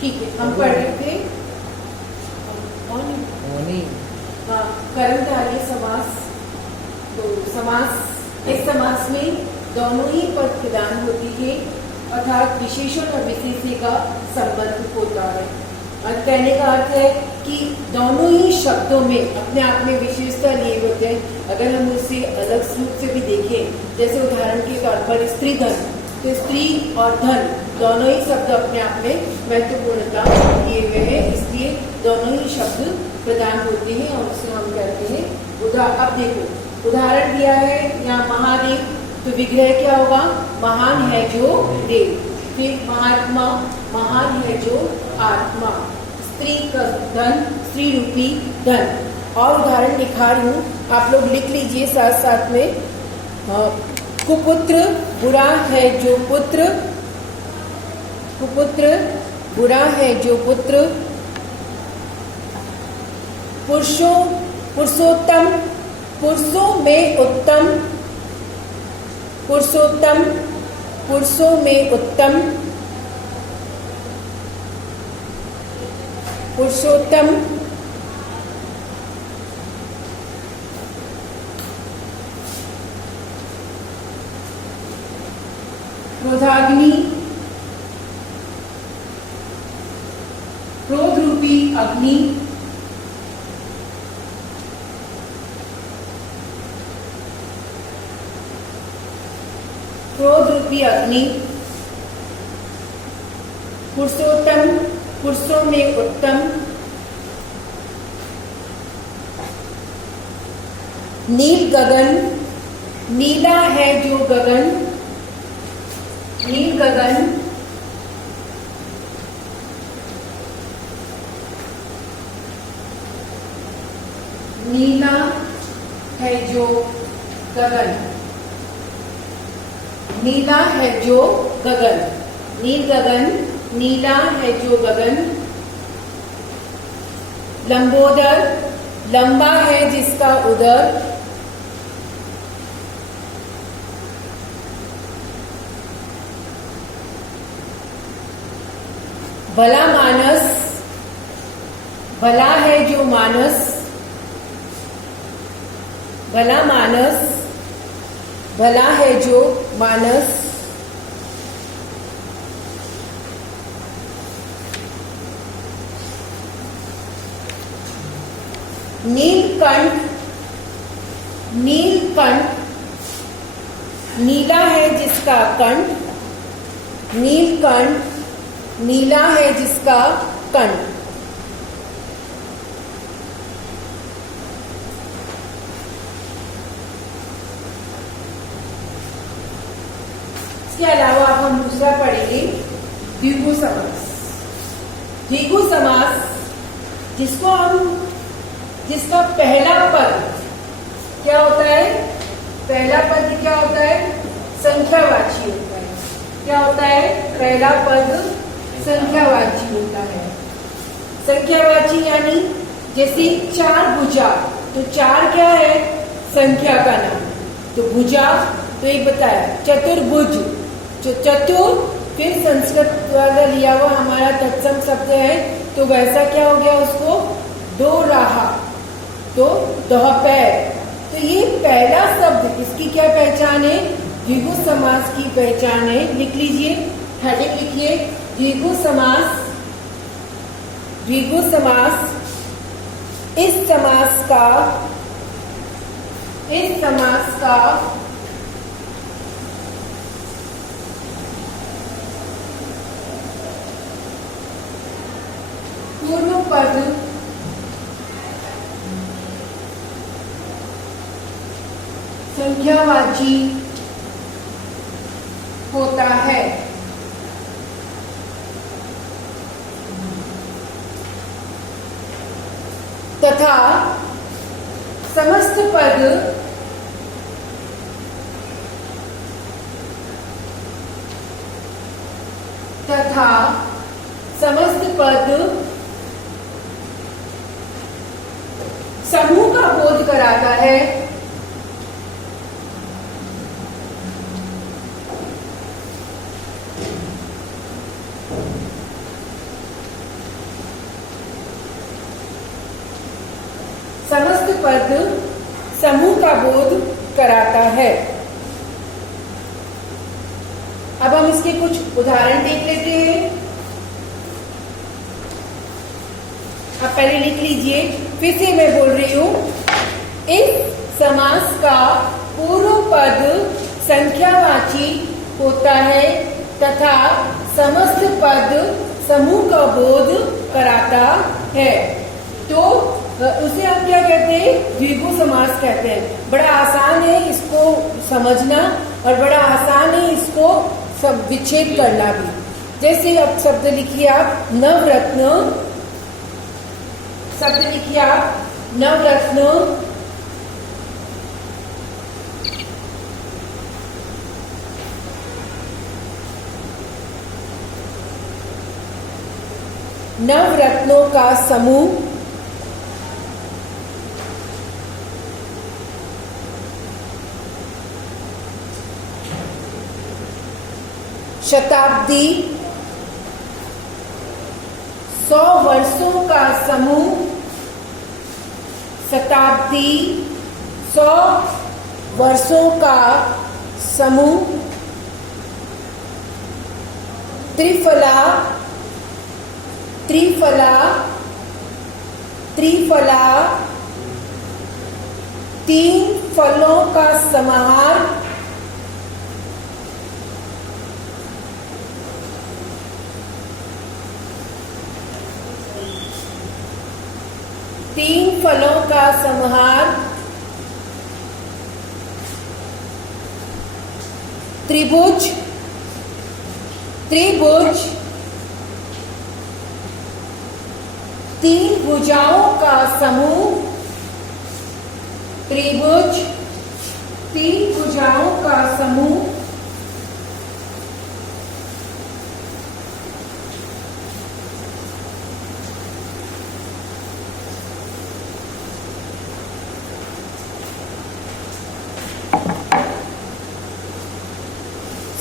ठीक है, हम पढ़ रहे थे हाँ, कर्मधारय समास। तो समास, इस समास में दोनों ही पद प्रदान होती है, अर्थात विशेषण और विशेष्य का संबंध होता है। और कहने का अर्थ है कि दोनों ही शब्दों में अपने आप में विशेषता लिए होते हैं। अगर हम उसे अलग रूप से भी देखें, जैसे उदाहरण के तौर पर स्त्री धन, तो स्त्री और धन दोनों ही शब्द अपने आप में महत्वपूर्णता किए हुए हैं, इसलिए दोनों ही शब्द प्रदान होते हैं और उसे हम कहते हैं अब देखो उदाहरण दिया है यहाँ महादेव, तो विग्रह क्या होगा? महान है जो देव। फिर महात्मा, महान है जो आत्मा। स्त्री का धन, स्त्री रूपी धन। और उदाहरण लिखा रही हूँ, आप लोग लिख लीजिए साथ साथ में। कुपुत्र, बुरा है जो पुत्र। कुपुत्र, बुरा है जो पुत्र। पुरुषोत्तम, पुरुषों में उत्तम। पुरुषोत्तम, पुरुषों में उत्तम। पुरुषोत्तम, क्रोधाग्नि, क्रोध रूपी अग्नि। क्रोध रूपी अग्नि। पुरुषोत्तम, पुरुषों में उत्तम। नील गगन, नीला है जो गगन। नील गगन। नीला है जो गगन। नीला है जो गगन। नील गगन, नीला है जो गगन। लंबोदर, लंबा है जिसका उदर। भला मानस, भला है जो मानस। भला मानस, भला है जो मानस। नीलकंठ, नीलकंठ, नीला है जिसका कंठ। नीलकंठ, नीला है जिसका कंठ। इसके अलावा अब हम दूसरा पढ़ेंगे द्विगु समास। द्विगु समास जिसका पहला पद क्या होता है? पहला पद क्या होता है? संख्यावाची होता है। क्या होता है? पहला पद संख्यावाची होता है। संख्यावाची यानी जैसे चार भुजा, तो चार क्या है? संख्या का नाम। तो भुजा, तो एक बताया चतुर्भुज, जो चतुर फिर संस्कृत वाला लिया हुआ हमारा तत्सम शब्द है, तो वैसा क्या हो गया उसको? दो राहा, तो दोपहर। तो ये पहला शब्द, इसकी क्या पहचान है? द्विगु समास की पहचान है। लिख लीजिए, हेडिंग लिखिए, द्विगु समास। द्विगु समास, इस समास का पूर्व पद संख्यावाची होता है। तथा समस्त पद समूह का बोध कराता है। समस्त पद समूह का बोध कराता है। अब हम इसके कुछ उदाहरण देख लेते हैं। आप पहले लिख लीजिए, फिर से मैं बोल रही हूं। इस समास का पूर्व पद संख्यावाची होता है तथा समस्त पद समूह का बोध कराता है। तो उसे हम क्या कहते हैं? द्विगु समास कहते हैं। बड़ा आसान है इसको समझना और बड़ा आसान है इसको सब विच्छेद करना भी। जैसे अब शब्द लिखिए आप नवरत्न, शब्द लिखिए आप नवरत्न, नवरत्नों का समूह शताब्दी, 100 वर्षों का समूह, शताब्दी 100 वर्षों का समूह, त्रिफला, त्रिफला, त्रिफला 3 फलों का समाहार, तीन फलों का समाहार, त्रिभुज, त्रिभुज 3 भुजाओं का समूह, त्रिभुज 3 भुजाओं का समूह,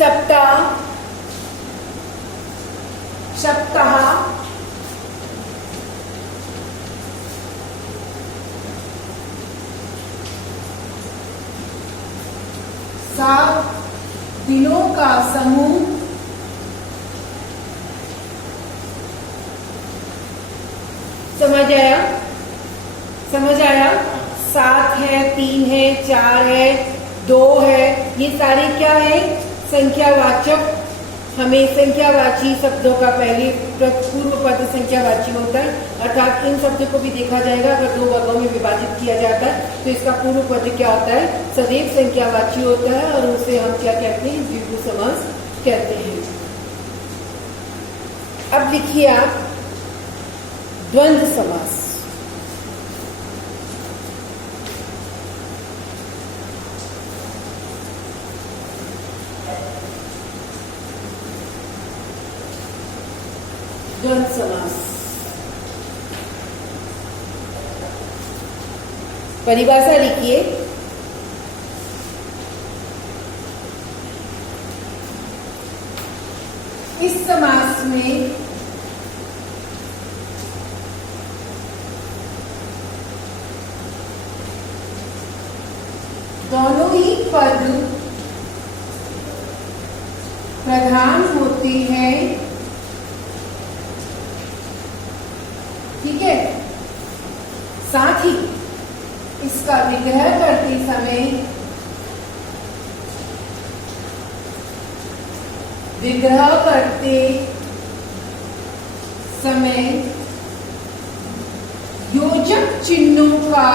सप्ताह, सप्ताह 7 दिनों का समूह, समझ आया? समझ आया? 7 है, 3 है, 4 है, 2 है, ये सारे क्या है? संख्यावाचक। हमें संख्यावाची शब्दों का पहले पूर्व पद संख्यावाची होता है, अर्थात इन शब्दों को भी देखा जाएगा। अगर 2 वर्गों में विभाजित किया जाता है तो इसका पूर्व पद क्या होता है? सदैव संख्यावाची होता है और उसे हम क्या कहते हैं? द्विगु समास कहते हैं। अब लिखिए आप द्वंद्व समास। द्वंद्व समास परिभाषा लिखिए। इस समास में दोनों ही पद प्रधान होते हैं, ठीक है। साथ ही इसका विग्रह करते समय योजक चिन्हों का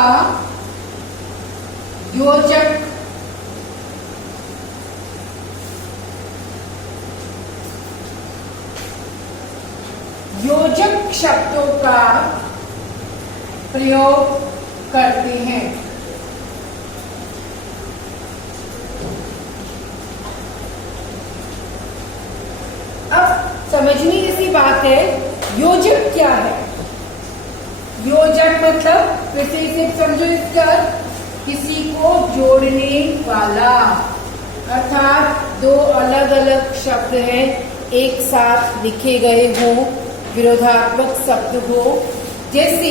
योजक शब्दों का प्रयोग करते हैं। अब समझने जैसी बात है, योजक क्या है? योजक मतलब फिर से इसे समझो, इसका किसी को जोड़ने वाला, अर्थात 2 अलग अलग शब्द हैं, एक साथ लिखे गए हों, विरोधात्मक शब्द हो, जैसे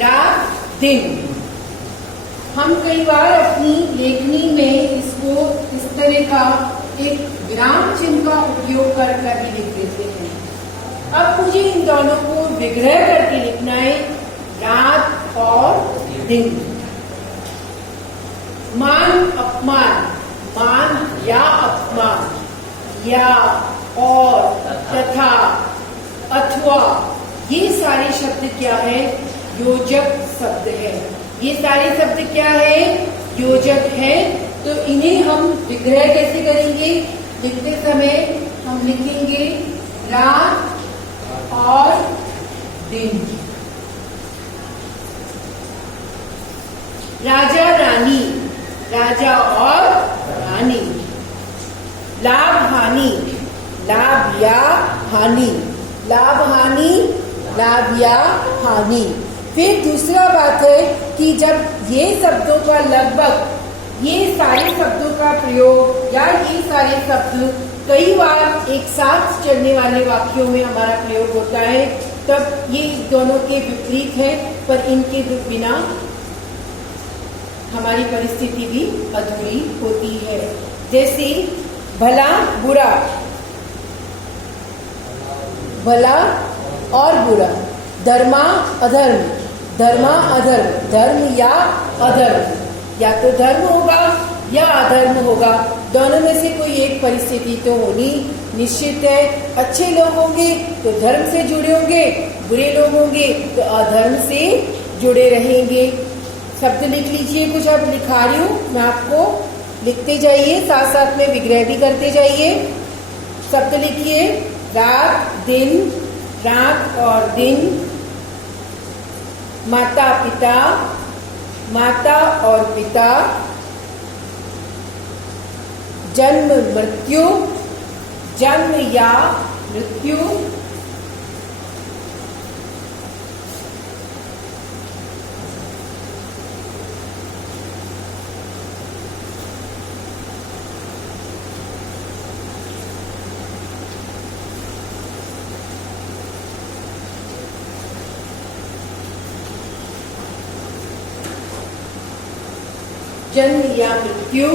रात दिन। हम कई बार अपनी लेखनी में इसको इस तरह का एक विराम चिन्ह का उपयोग कर भी लिख देते हैं। अब मुझे इन दोनों को विग्रह करके लिखना है, रात और दिन। मान अपमान, मान या अपमान, या और, तथा, अथवा, ये सारे शब्द क्या है? योजक शब्द है। ये सारे शब्द क्या है? योजक है। तो इन्हें हम विग्रह कैसे करेंगे? लिखते समय हम लिखेंगे रात और दिन। राजा रानी, राजा और रानी। लाभ हानि, लाभ या हानि, लाभ हानि, लाभ या हानि। फिर दूसरा बात है कि जब ये शब्दों का लगभग, ये सारे शब्दों का प्रयोग या ये सारे शब्द कई बार एक साथ चलने वाले वाक्यों में हमारा प्रयोग होता है, तब ये दोनों के विपरीत है, पर इनके बिना हमारी परिस्थिति भी अधूरी होती है। जैसे भला बुरा, भला और बुरा, धर्मा अधर्म, धर्मा अधर्म, धर्म या अधर्म, या तो धर्म होगा या अधर्म होगा। दोनों में से कोई एक परिस्थिति तो होनी निश्चित है। अच्छे लोग होंगे तो धर्म से जुड़े होंगे, बुरे लोग होंगे तो अधर्म से जुड़े रहेंगे। शब्द लिख लीजिए, कुछ अब लिखा रही हूँ मैं आपको, लिखते जाइए, साथ साथ में विग्रह भी करते जाइए। शब्द लिखिए, रात दिन, रात और दिन। माता पिता, माता और पिता। जन्म मृत्यु, जन्म या मृत्यु। जन्म या मृत्यु।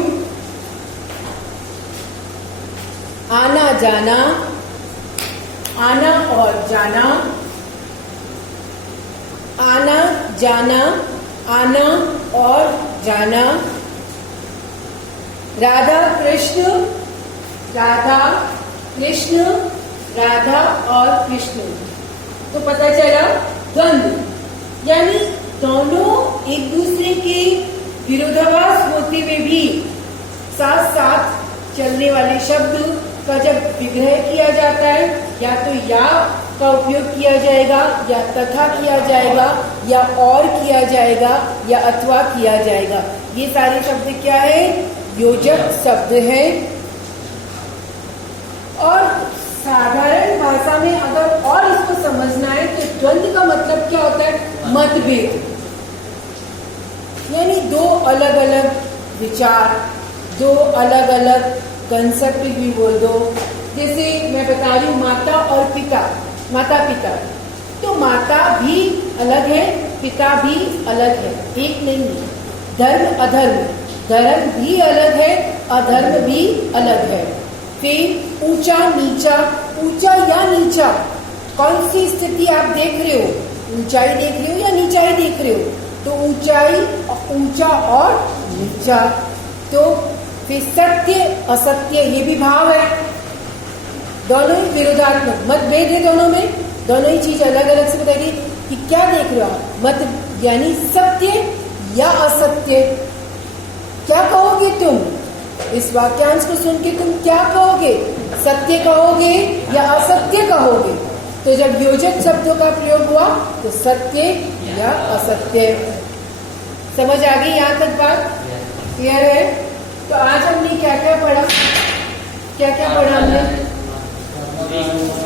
आना जाना, आना और जाना। आना जाना, आना और जाना। राधा कृष्ण, राधा कृष्ण, राधा और कृष्ण। तो पता चला द्वंद्व, यानी दोनों एक दूसरे के विरोधाभास होते हुए भी साथ साथ चलने वाले शब्द का जब विग्रह किया जाता है, या तो या का उपयोग किया जाएगा, या तथा किया जाएगा, या और किया जाएगा, या अथवा किया जाएगा। ये सारे शब्द क्या है? योजक शब्द है। और साधारण भाषा में अगर और इसको समझना है तो द्वंद्व का मतलब क्या होता है? मतभेद, यानी दो अलग अलग विचार, दो अलग अलग कंसेप्ट भी बोल दो। जैसे मैं बता रही हूँ माता और पिता, माता पिता, तो माता भी अलग है, पिता भी अलग है, एक नहीं है। धर्म अधर्म, धर्म भी अलग है, अधर्म भी अलग है। फिर ऊंचा नीचा, ऊंचा या नीचा, कौन सी स्थिति आप देख रहे हो? ऊंचाई देख रहे हो या नीचाई देख रहे हो? तो ऊंचाई, ऊंचा और नीचा। तो फिर सत्य असत्य, ये भी भाव है, दोनों ही विरोधात्मक, मतभेद है दोनों में, दोनों ही चीज अलग अलग से बताएगी कि क्या देख रहे हो आप, मत यानी सत्य या असत्य। क्या कहोगे तुम? इस वाक्यांश को सुन के तुम क्या कहोगे? सत्य कहोगे या असत्य कहोगे? तो जब योजक शब्दों का प्रयोग हुआ तो सत्य या असत्य। समझ आ गई यहाँ तक बात? क्लियर है? तो आज हमने क्या क्या पढ़ा? क्या क्या पढ़ा हमने?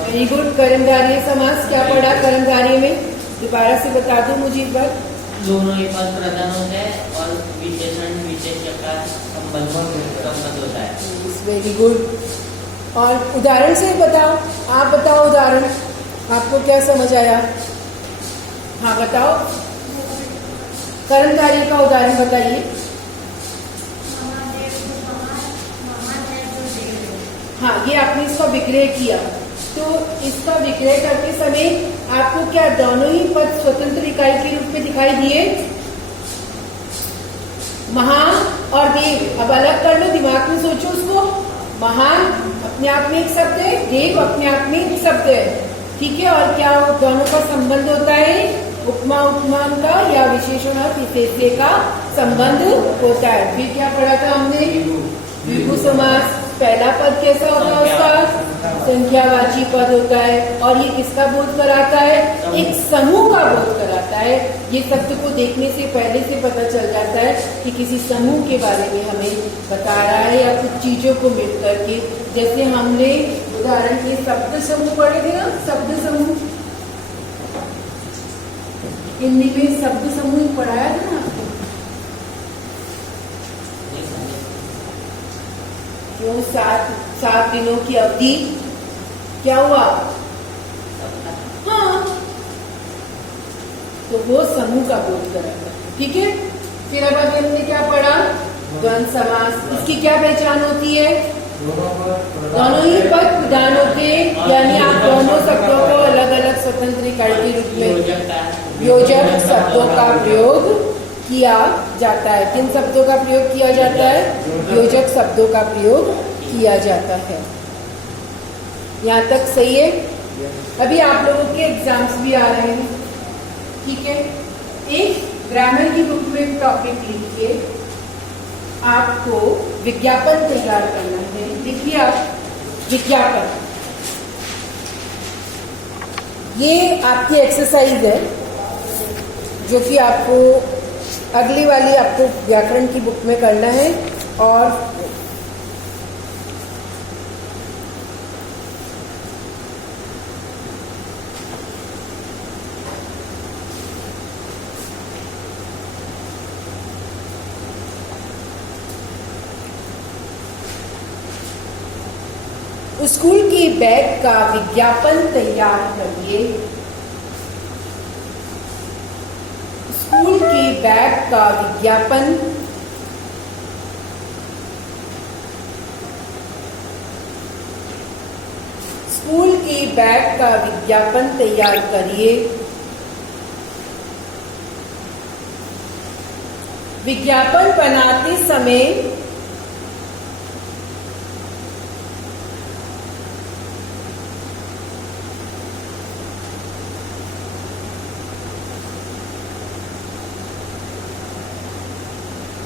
Very good. कर्मधारय समास क्या पढ़ा? कर्मधारय में दोबारा से बता दो मुझे एक बार। दोनों ही पद प्रधान होते हैं और विशेषण विशेष्य का संबंध होता है। Very good. और उदाहरण से बताओ, आप बताओ उदाहरण, आपको क्या समझ आया? हाँ बताओ। कर्मधारय का उदाहरण बताइए। हाँ, ये आपने इसका विग्रह किया, तो इसका विग्रह करते समय आपको क्या दोनों ही पद स्वतंत्र इकाई के रूप में दिखाई दिए? महान और देव, अब अलग कर लो, दिमाग में सोचो उसको। महान अपने आप में एक शब्द है, देव अपने आप में एक शब्द है, ठीक है। और क्या दोनों का संबंध होता है? उपमा उपमान का या विशेषण और विशेष्य का संबंध होता है। फिर क्या पढ़ा था हमने? विभु समास। पहला पद कैसा होता है उसका? संख्यावाची पद होता है। और ये किसका बोध कराता है? एक समूह का बोध कराता है। ये शब्द को देखने से पहले से पता चल जाता है कि किसी समूह के बारे में हमें बता रहा है या कुछ चीजों को मिल करके। जैसे हमने उदाहरण के शब्द समूह पढ़े थे ना, शब्द समूह, हिंदी में शब्द समूह पढ़ाया था ना आपको? क्यों? 7 दिनों की अवधि क्या हुआ? हाँ, तो वो समूह का बोध कराता, ठीक है। फिर अब अभी हमने क्या पढ़ा? द्वंद्व समास। इसकी क्या पहचान होती है? दोनों ही पद प्रधान होते, यानी आप दोनों शब्दों को अलग अलग स्वतंत्र इकाई के रूप में योजक शब्दों का प्रयोग किया जाता है। किन शब्दों का प्रयोग किया जाता है? योजक शब्दों का प्रयोग किया जाता है। यहाँ तक सही है? अभी आप लोगों के एग्जाम्स भी आ रहे हैं, ठीक है। एक ग्रामर की बुक में टॉपिक लिखिए, आपको विज्ञापन तैयार करना है। लिखिए आप विज्ञापन। ये आपकी एक्सरसाइज है जो कि आपको अगली वाली आपको व्याकरण की बुक में करना है। और स्कूल की बैग का विज्ञापन तैयार करिए। स्कूल की बैग का विज्ञापन स्कूल की बैग का विज्ञापन तैयार करिए। विज्ञापन बनाते समय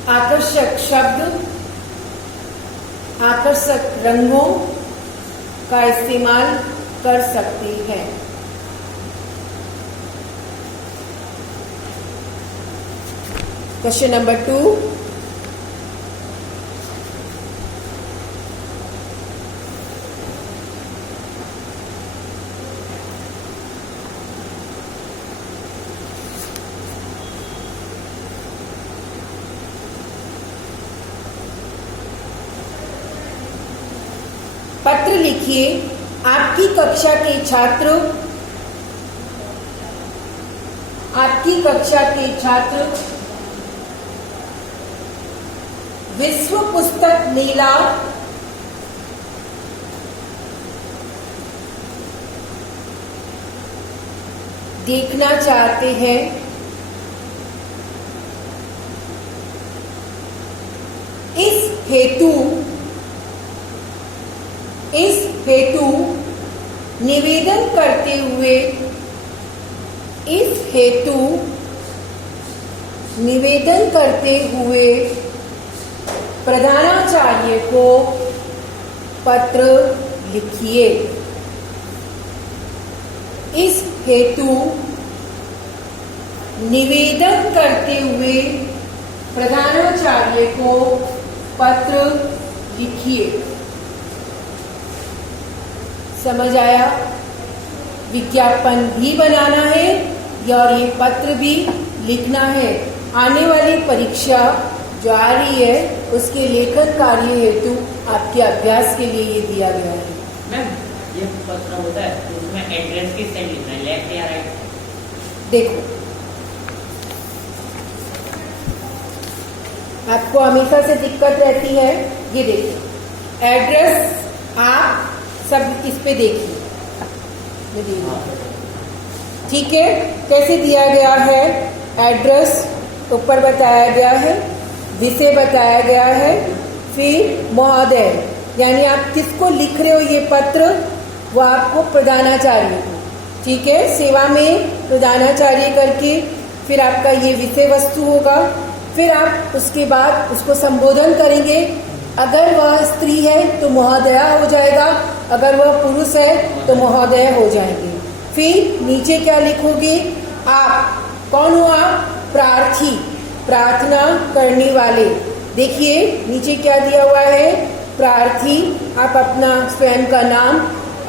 आकर्षक शब्द, आकर्षक रंगों का इस्तेमाल कर सकते हैं। क्वेश्चन नंबर 2, पत्र लिखिए। आपकी कक्षा के छात्र विश्व पुस्तक मेला देखना चाहते हैं। इस हेतु निवेदन करते हुए प्रधानाचार्य को पत्र लिखिए। इस हेतु निवेदन करते हुए प्रधानाचार्य को पत्र लिखिए। समझ आया? विज्ञापन भी बनाना है और ये पत्र भी लिखना है। आने वाली परीक्षा जो आ रही है उसके लेखन कार्य हेतु आपके अभ्यास के लिए ये दिया गया है। मैम, ये पत्र होता है तो उसमें एड्रेस किस साइड लिखना है, लेफ्ट या राइट? देखो, आपको हमेशा से दिक्कत रहती है, ये देखिए एड्रेस आप सब इस पे देखिए, ठीक है। कैसे दिया गया है, एड्रेस ऊपर बताया गया है, विषय बताया गया है, फिर महोदय यानी आप किसको लिख रहे हो ये पत्र, वो आपको प्रधानाचार्य को, ठीक है, सेवा में प्रधानाचार्य करके फिर आपका ये विषय वस्तु होगा। फिर आप उसके बाद उसको संबोधन करेंगे, अगर वह स्त्री है तो महोदया हो जाएगा, अगर वह पुरुष है तो महोदय हो जाएंगे। फिर नीचे क्या लिखोगे, आप कौन हो, आप प्रार्थी, प्रार्थना करने वाले। देखिए नीचे क्या दिया हुआ है, प्रार्थी, आप अपना स्वयं का नाम,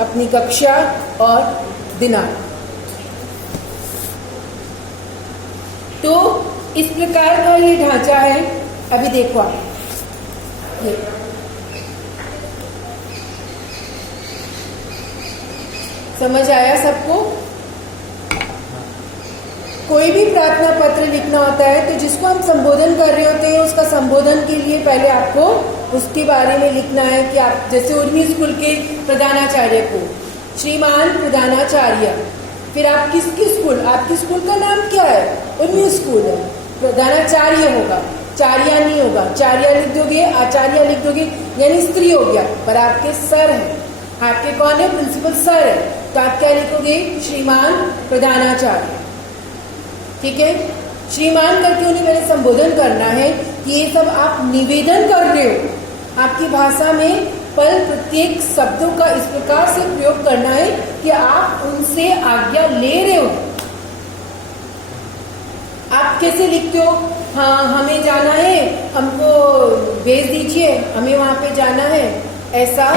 अपनी कक्षा और दिनांक। तो इस प्रकार का ये ढांचा है। अभी देखो आप ये समझ आया सबको। कोई भी प्रार्थना पत्र लिखना होता है तो जिसको हम संबोधन कर रहे होते हैं उसका संबोधन के लिए पहले आपको उसके बारे में लिखना है कि आप जैसे उर्मी स्कूल के प्रधानाचार्य को श्रीमान प्रधानाचार्य, फिर आप किसकी स्कूल, आपकी स्कूल का नाम क्या है, उर्मी स्कूल है, प्रधानाचार्य होगा, चार्या नहीं होगा, चार्या लिख दोगे, आचार्य लिख दोगे यानी स्त्री हो गया, पर आपके सर है, आपके कौन है, प्रिंसिपल सर है, तो आप क्या लिखोगे, श्रीमान प्रधानाचार्य, ठीक है। श्रीमान करके उन्हें मैंने संबोधन करना है कि ये सब आप निवेदन कर रहे हो, आपकी भाषा में पल प्रत्येक शब्दों का इस प्रकार से प्रयोग करना है कि आप उनसे आज्ञा ले रहे हो। आप कैसे लिखते हो, हाँ हमें जाना है, हमको भेज दीजिए, हमें वहां पे जाना है, ऐसा